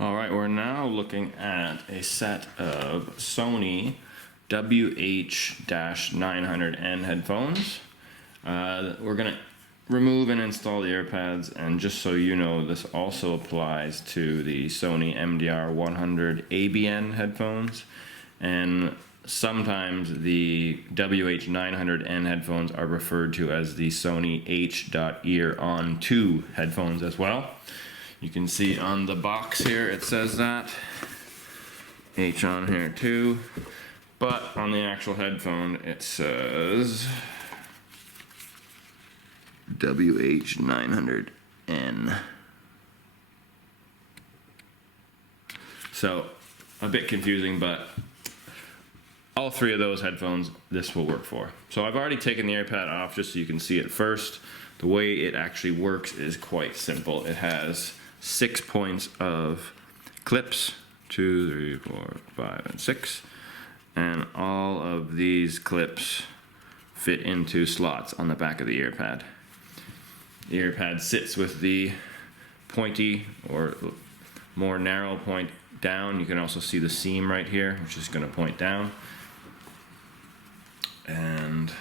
All right, we're now looking at a set of Sony WH-H900N headphones. We're gonna remove and install the ear pads, and just so you know, this also applies to the Sony MDR-100ABN headphones, and sometimes the WH-900N headphones are referred to as the Sony h.ear on 2 headphones as well. You can see on the box here it says that H on here too, but on the actual headphone it says WH-900N. So a bit confusing, but all 3 of those headphones this will work for. So I've already taken the ear pad off just so you can see it first. The way it actually works is quite simple. It has 6 points of clips, 2, 3, 4, 5, and 6, and all of these clips fit into slots on the back of the ear pad. The ear pad sits with the pointy or more narrow point down. You can also see the seam right here, which is going to point down, and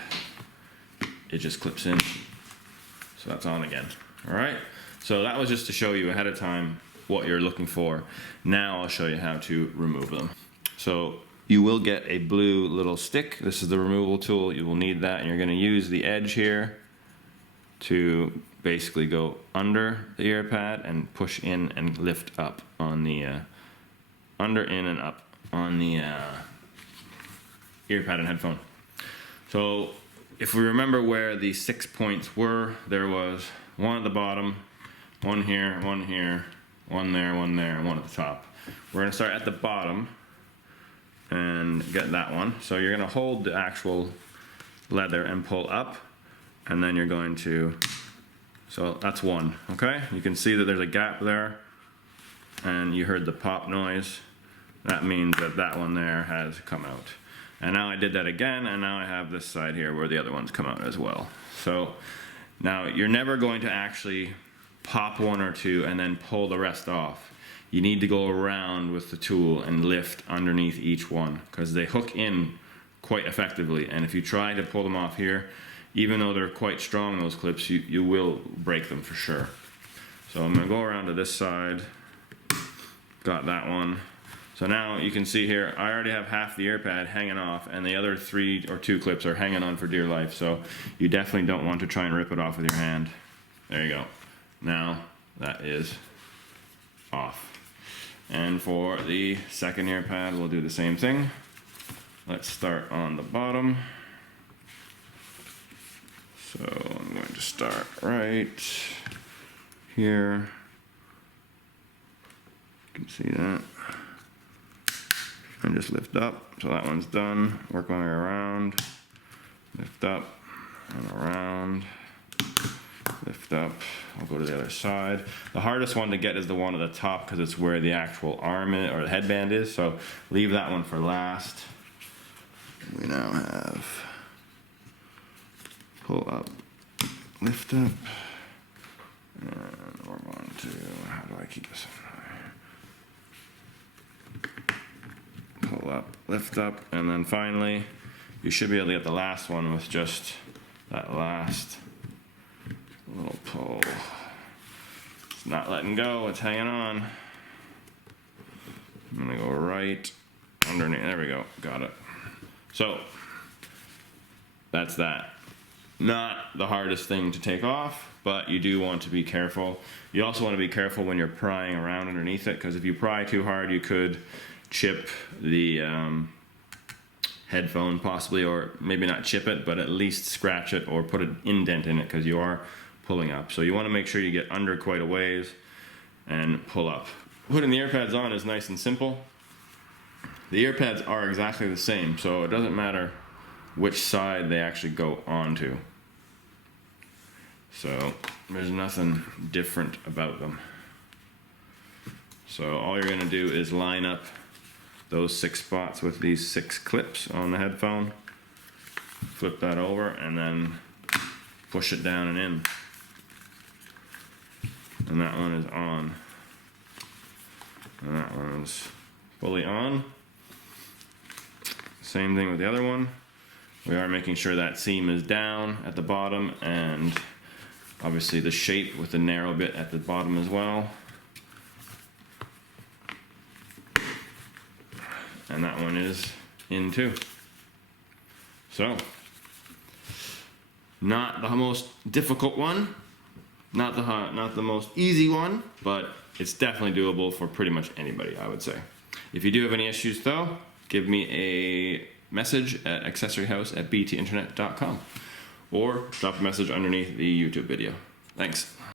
it just clips in. So that's on again. All right. So that was just to show you ahead of time what you're looking for. Now I'll show you how to remove them. So you will get a blue little stick. This is the removal tool. You will need that, and you're going to use the edge here to basically go under the ear pad and push in and lift up on the under, in, and up on the ear pad and headphone. So if we remember where the 6 points were, there was one at the bottom, one here, one here, one there, and one at the top. We're going to start at the bottom and get that one. So you're going to hold the actual leather and pull up, and then you're going to, so that's one, okay? You can see that there's a gap there, and you heard the pop noise. That means that that one there has come out. And now I did that again, and now I have this side here where the other ones come out as well. So now you're never going to actually pop 1 or 2 and then pull the rest off. You need to go around with the tool and lift underneath each one, because they hook in quite effectively, and if you try to pull them off here, even though they're quite strong, those clips, you will break them for sure. So I'm going to go around to this side. Got that one. So now you can see here, I already have half the ear pad hanging off, and the other 3 or 2 clips are hanging on for dear life, so you definitely don't want to try and rip it off with your hand. There you go. Now that is off. And for the second ear pad, we'll do the same thing. Let's start on the bottom. So I'm going to start right here. You can see that. And just lift up. So that one's done. Work my way around. Lift up and around. Lift up. I'll go to the other side. The hardest one to get is the one at the top, because it's where the actual arm or the headband is. So leave that one for last. We now have pull up, lift up, and we're going to, how do I keep this in? Pull up, lift up, and then finally you should be able to get the last one with just that last little pull. It's not letting go, it's hanging on. I'm gonna go right underneath, there we go, got it. So that's that. Not the hardest thing to take off, but you do want to be careful. You also want to be careful when you're prying around underneath it, because if you pry too hard, you could chip the headphone possibly, or maybe not chip it, but at least scratch it or put an indent in it, because you are pulling up. So you want to make sure you get under quite a ways and pull up. Putting the ear pads on is nice and simple. The ear pads are exactly the same, so it doesn't matter which side they actually go onto. So there's nothing different about them. So all you're going to do is line up those 6 spots with these 6 clips on the headphone. Flip that over and then push it down and in. And that one is on. And that one's fully on. Same thing with the other one. We are making sure that seam is down at the bottom, and obviously the shape with the narrow bit at the bottom as well. And that one is in too. So, not the most difficult one, not the most easy one, but it's definitely doable for pretty much anybody, I would say. If you do have any issues though, give me a message at accessoryhouse@btinternet.com or drop a message underneath the YouTube video. Thanks.